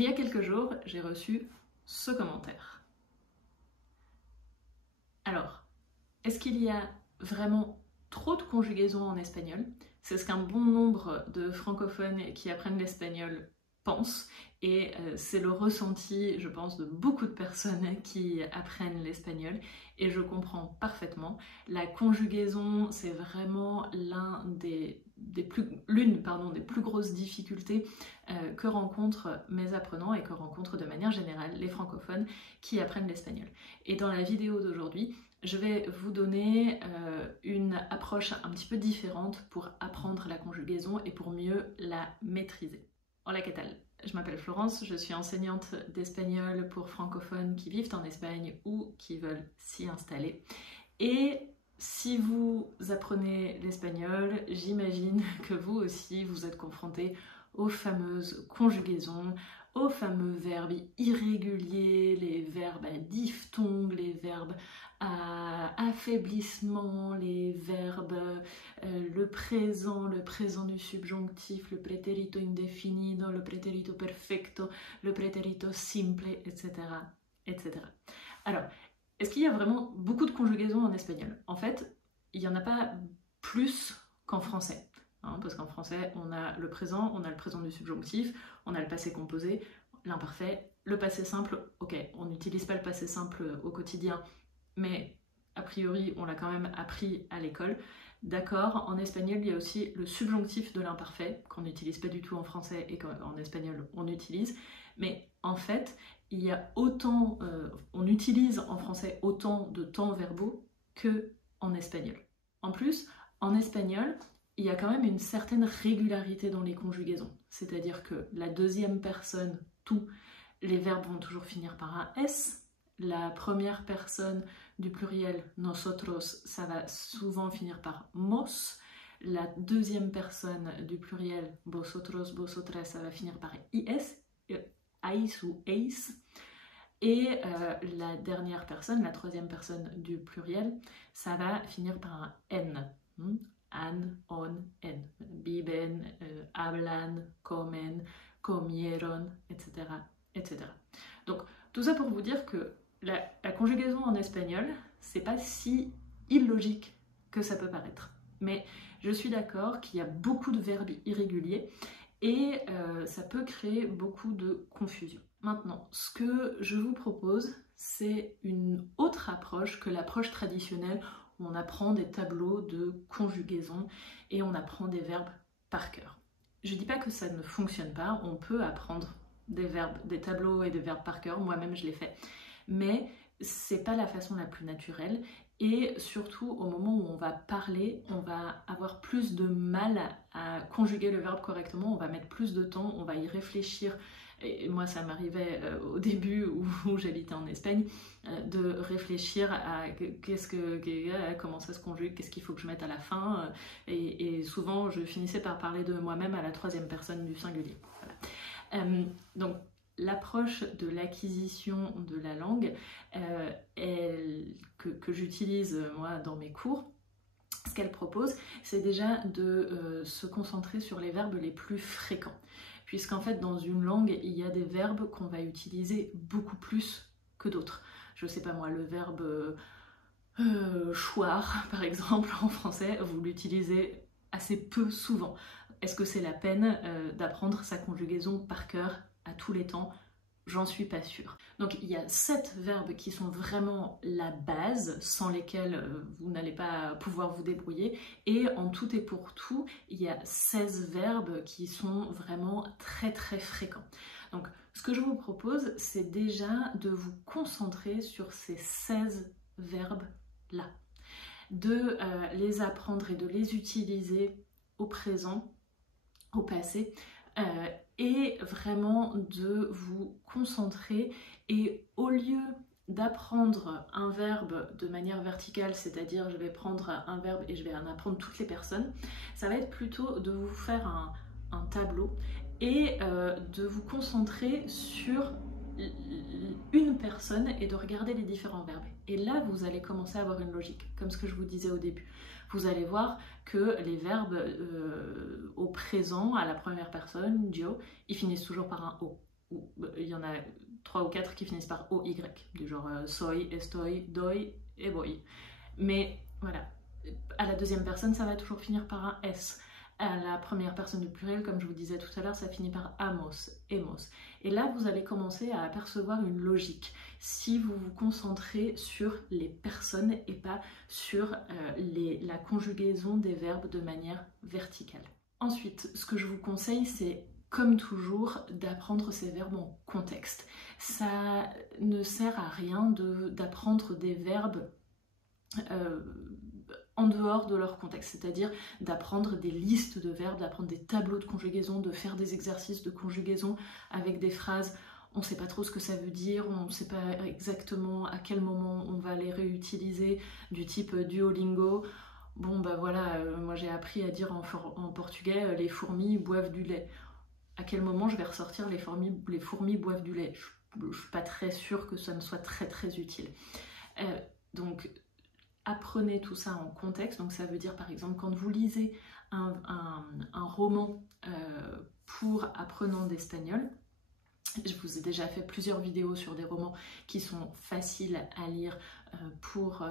Il y a quelques jours, j'ai reçu ce commentaire. Alors, est-ce qu'il y a vraiment trop de conjugaisons en espagnol? C'est ce qu'un bon nombre de francophones qui apprennent l'espagnol pensent, et c'est le ressenti, je pense, de beaucoup de personnes qui apprennent l'espagnol, et je comprends parfaitement. La conjugaison, c'est vraiment l'une des plus grosses difficultés que rencontrent mes apprenants et que rencontrent de manière générale les francophones qui apprennent l'espagnol. Et dans la vidéo d'aujourd'hui, je vais vous donner une approche un petit peu différente pour apprendre la conjugaison et pour mieux la maîtriser. Hola, ¿qué tal? Je m'appelle Florence, je suis enseignante d'espagnol pour francophones qui vivent en Espagne ou qui veulent s'y installer. Et si vous apprenez l'espagnol, j'imagine que vous aussi vous êtes confrontés aux fameuses conjugaisons, aux fameux verbes irréguliers, les verbes à diphtongue, les verbes à affaiblissement, les verbes, le présent du subjonctif, le pretérito indefinido, le pretérito perfecto, le pretérito simple, etc., etc. Alors, est-ce qu'il y a vraiment beaucoup de conjugaisons en espagnol? En fait, il n'y en a pas plus qu'en français. Parce qu'en français, on a le présent du subjonctif, on a le passé composé, l'imparfait, le passé simple. Ok, on n'utilise pas le passé simple au quotidien, mais a priori, on l'a quand même appris à l'école. D'accord, en espagnol, il y a aussi le subjonctif de l'imparfait, qu'on n'utilise pas du tout en français et qu'en espagnol, on utilise. Mais en fait, il y a autant, on utilise en français autant de temps verbaux qu'en espagnol. En plus, en espagnol, il y a quand même une certaine régularité dans les conjugaisons. C'est-à-dire que la deuxième personne, tout, les verbes vont toujours finir par un S. La première personne du pluriel, nosotros, ça va souvent finir par mos. La deuxième personne du pluriel, vosotros, vosotras, ça va finir par is, ais ou eis. Et la dernière personne, la troisième personne du pluriel, ça va finir par un n. An, on, en. Viven, hablan, comen, comieron, etc., etc. Donc, tout ça pour vous dire que la conjugaison en espagnol, c'est pas si illogique que ça peut paraître. Mais je suis d'accord qu'il y a beaucoup de verbes irréguliers et ça peut créer beaucoup de confusion. Maintenant, ce que je vous propose, c'est une autre approche que l'approche traditionnelle où on apprend des tableaux de conjugaison et on apprend des verbes par cœur. Je dis pas que ça ne fonctionne pas, on peut apprendre des verbes, des tableaux et des verbes par cœur, moi-même je l'ai fait, mais c'est pas la façon la plus naturelle, et surtout au moment où on va parler, on va avoir plus de mal à conjuguer le verbe correctement, on va mettre plus de temps, on va y réfléchir. Et moi, ça m'arrivait au début où j'habitais en Espagne, de réfléchir à comment ça se conjugue, qu'est-ce qu'il faut que je mette à la fin. Et souvent, je finissais par parler de moi-même à la troisième personne du singulier. Voilà. Donc, l'approche de l'acquisition de la langue que j'utilise moi dans mes cours, ce qu'elle propose, c'est déjà de se concentrer sur les verbes les plus fréquents. Puisqu'en fait, dans une langue, il y a des verbes qu'on va utiliser beaucoup plus que d'autres. Je sais pas moi, le verbe choir, par exemple, en français, vous l'utilisez assez peu souvent. Est-ce que c'est la peine d'apprendre sa conjugaison par cœur à tous les temps? J'en suis pas sûre. Donc il y a 7 verbes qui sont vraiment la base, sans lesquels vous n'allez pas pouvoir vous débrouiller. Et en tout et pour tout, il y a 16 verbes qui sont vraiment très très fréquents. Donc ce que je vous propose, c'est déjà de vous concentrer sur ces 16 verbes-là. De les apprendre et de les utiliser au présent, au passé, et vraiment de vous concentrer, et au lieu d'apprendre un verbe de manière verticale, c'est-à-dire je vais prendre un verbe et je vais en apprendre toutes les personnes, ça va être plutôt de vous faire un tableau et de vous concentrer sur une personne et de regarder les différents verbes. Et là, vous allez commencer à avoir une logique, comme ce que je vous disais au début. Vous allez voir que les verbes au présent, à la première personne, yo, ils finissent toujours par un O. y en a 3 ou 4 qui finissent par OY, du genre soy, estoy, doy et voy. Mais voilà, à la deuxième personne, ça va toujours finir par un S. À la première personne du pluriel, comme je vous disais tout à l'heure, ça finit par amos, emos. Et là, vous allez commencer à apercevoir une logique si vous vous concentrez sur les personnes et pas sur la conjugaison des verbes de manière verticale. Ensuite, ce que je vous conseille, c'est comme toujours d'apprendre ces verbes en contexte. Ça ne sert à rien d'apprendre des verbes en dehors de leur contexte, c'est-à-dire d'apprendre des listes de verbes, d'apprendre des tableaux de conjugaison, de faire des exercices de conjugaison avec des phrases, on ne sait pas trop ce que ça veut dire, on ne sait pas exactement à quel moment on va les réutiliser, du type Duolingo. Bon bah voilà, moi j'ai appris à dire en portugais les fourmis boivent du lait. À quel moment je vais ressortir les fourmis boivent du lait? Je ne suis pas très sûre que ça ne soit très utile. Donc apprenez tout ça en contexte, donc ça veut dire par exemple quand vous lisez un roman pour apprenants d'espagnol, je vous ai déjà fait plusieurs vidéos sur des romans qui sont faciles à lire pour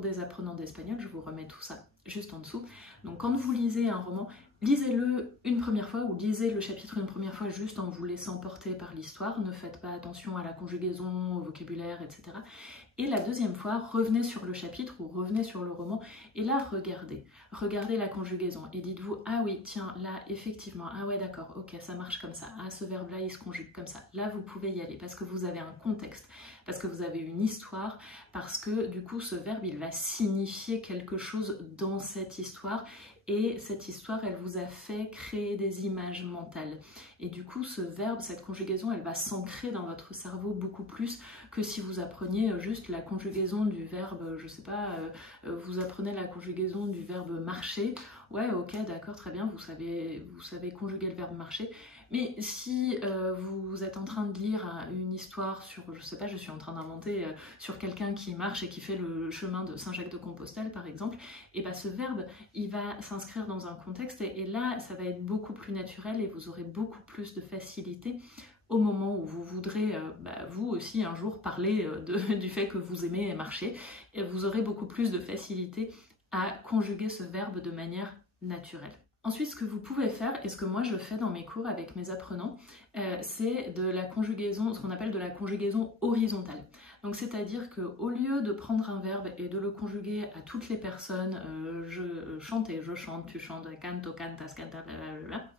des apprenants d'espagnol, je vous remets tout ça juste en dessous. Donc quand vous lisez un roman, lisez-le une première fois ou lisez le chapitre une première fois juste en vous laissant porter par l'histoire, ne faites pas attention à la conjugaison, au vocabulaire, etc. Et la deuxième fois, revenez sur le chapitre ou revenez sur le roman et là, regardez la conjugaison et dites-vous, ah oui, tiens, là, effectivement, ah ouais, d'accord, ok, ça marche comme ça, ah, ce verbe-là, il se conjugue comme ça. Là, vous pouvez y aller parce que vous avez un contexte, parce que vous avez une histoire, parce que du coup, ce verbe, il va signifier quelque chose dans cette histoire et cette histoire, elle vous a fait créer des images mentales. Et du coup, ce verbe, cette conjugaison, elle va s'ancrer dans votre cerveau beaucoup plus que si vous appreniez juste la conjugaison du verbe, je sais pas, vous apprenez la conjugaison du verbe marcher. Ouais, ok, d'accord, très bien, vous savez conjuguer le verbe marcher. Mais si vous êtes en train de lire une histoire sur, je sais pas, je suis en train d'inventer, sur quelqu'un qui marche et qui fait le chemin de Saint-Jacques-de-Compostelle par exemple, et bien ce verbe, il va s'inscrire dans un contexte et là, ça va être beaucoup plus naturel et vous aurez beaucoup plus de facilité au moment où vous voudrez, vous aussi un jour, parler du fait que vous aimez marcher, et vous aurez beaucoup plus de facilité à conjuguer ce verbe de manière naturelle. Ensuite, ce que vous pouvez faire, et ce que moi je fais dans mes cours avec mes apprenants, c'est de la conjugaison, ce qu'on appelle de la conjugaison horizontale. Donc c'est-à-dire qu'au lieu de prendre un verbe et de le conjuguer à toutes les personnes, je chante et je chante, tu chantes, canto, cantas, canta, blablabla,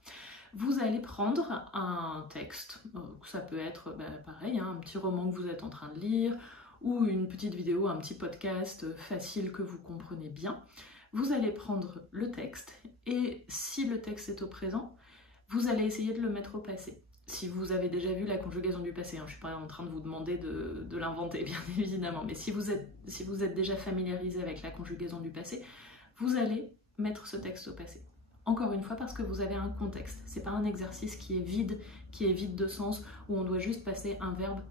vous allez prendre un texte, ça peut être pareil, hein, un petit roman que vous êtes en train de lire, ou une petite vidéo, un petit podcast facile que vous comprenez bien. Vous allez prendre le texte et si le texte est au présent, vous allez essayer de le mettre au passé. Si vous avez déjà vu la conjugaison du passé, hein, je ne suis pas en train de vous demander de l'inventer bien évidemment, mais si vous êtes déjà familiarisé avec la conjugaison du passé, vous allez mettre ce texte au passé. Encore une fois parce que vous avez un contexte, c'est pas un exercice qui est vide de sens, où on doit juste passer un verbe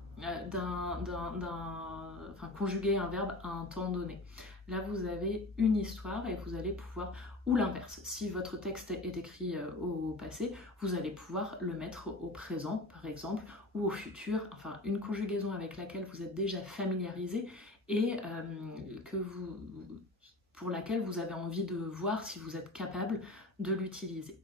conjuguer un verbe à un temps donné. Là, vous avez une histoire et vous allez pouvoir, ou l'inverse, si votre texte est écrit au passé, vous allez pouvoir le mettre au présent, par exemple, ou au futur, enfin, une conjugaison avec laquelle vous êtes déjà familiarisé et pour laquelle vous avez envie de voir si vous êtes capable de l'utiliser.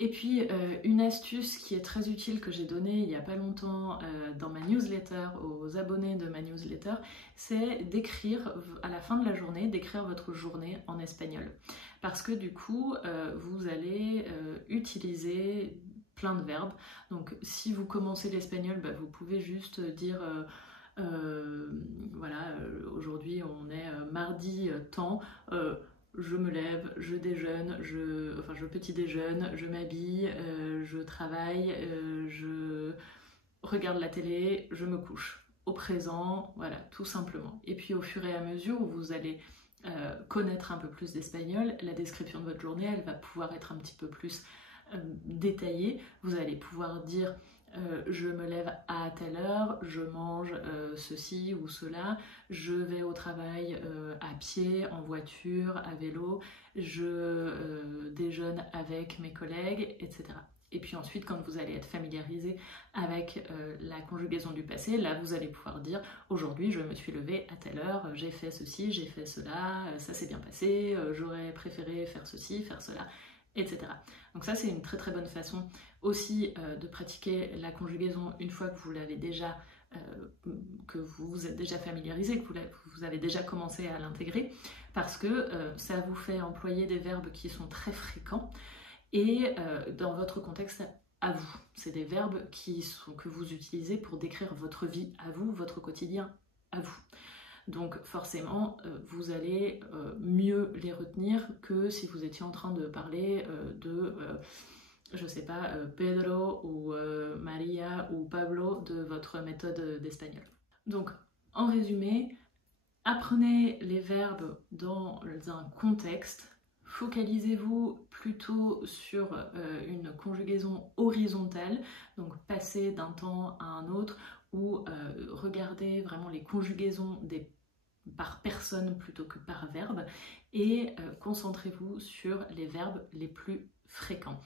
Et puis une astuce qui est très utile que j'ai donnée il n'y a pas longtemps dans ma newsletter aux abonnés de ma newsletter, c'est d'écrire à la fin de la journée, d'écrire votre journée en espagnol. Parce que du coup, vous allez utiliser plein de verbes. Donc si vous commencez l'espagnol, vous pouvez juste dire voilà, aujourd'hui on est mardi temps, je me lève, je déjeune, je petit déjeune, je m'habille, je travaille, je regarde la télé, je me couche. Au présent, voilà, tout simplement. Et puis au fur et à mesure où vous allez connaître un peu plus d'espagnol, la description de votre journée, elle va pouvoir être un petit peu plus détaillée. Vous allez pouvoir dire je me lève à telle heure, je mange ceci ou cela, je vais au travail à pied, en voiture, à vélo, je déjeune avec mes collègues, etc. Et puis ensuite, quand vous allez être familiarisé avec la conjugaison du passé, là vous allez pouvoir dire aujourd'hui je me suis levé à telle heure, j'ai fait ceci, j'ai fait cela, ça s'est bien passé, j'aurais préféré faire ceci, faire cela, etc. Donc ça c'est une très très bonne façon aussi de pratiquer la conjugaison une fois que vous l'avez déjà que vous vous êtes déjà familiarisé, que vous avez déjà commencé à l'intégrer, parce que ça vous fait employer des verbes qui sont très fréquents et dans votre contexte à vous. C'est des verbes que vous utilisez pour décrire votre vie à vous, votre quotidien à vous. Donc forcément, vous allez mieux les retenir que si vous étiez en train de parler je sais pas, Pedro ou Maria ou Pablo de votre méthode d'espagnol. Donc, en résumé, apprenez les verbes dans un contexte, focalisez-vous plutôt sur une conjugaison horizontale, donc passer d'un temps à un autre, ou regardez vraiment les conjugaisons par personne plutôt que par verbe, et concentrez-vous sur les verbes les plus fréquents.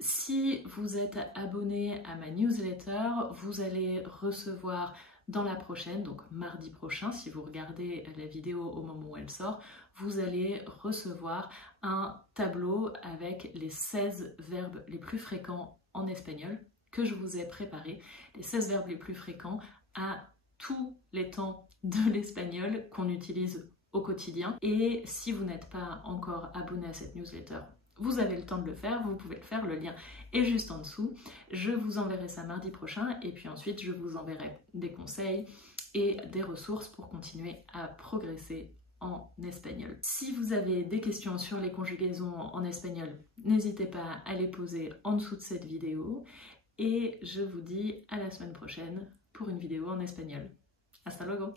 Si vous êtes abonné à ma newsletter, vous allez recevoir dans la prochaine, donc mardi prochain, si vous regardez la vidéo au moment où elle sort, vous allez recevoir un tableau avec les 16 verbes les plus fréquents en espagnol que je vous ai préparé, les 16 verbes les plus fréquents à tous les temps de l'espagnol qu'on utilise au quotidien. Et si vous n'êtes pas encore abonné à cette newsletter, vous avez le temps de le faire, vous pouvez le faire, le lien est juste en dessous. Je vous enverrai ça mardi prochain et puis ensuite je vous enverrai des conseils et des ressources pour continuer à progresser en espagnol. Si vous avez des questions sur les conjugaisons en espagnol, n'hésitez pas à les poser en dessous de cette vidéo et je vous dis à la semaine prochaine pour une vidéo en espagnol. Hasta luego!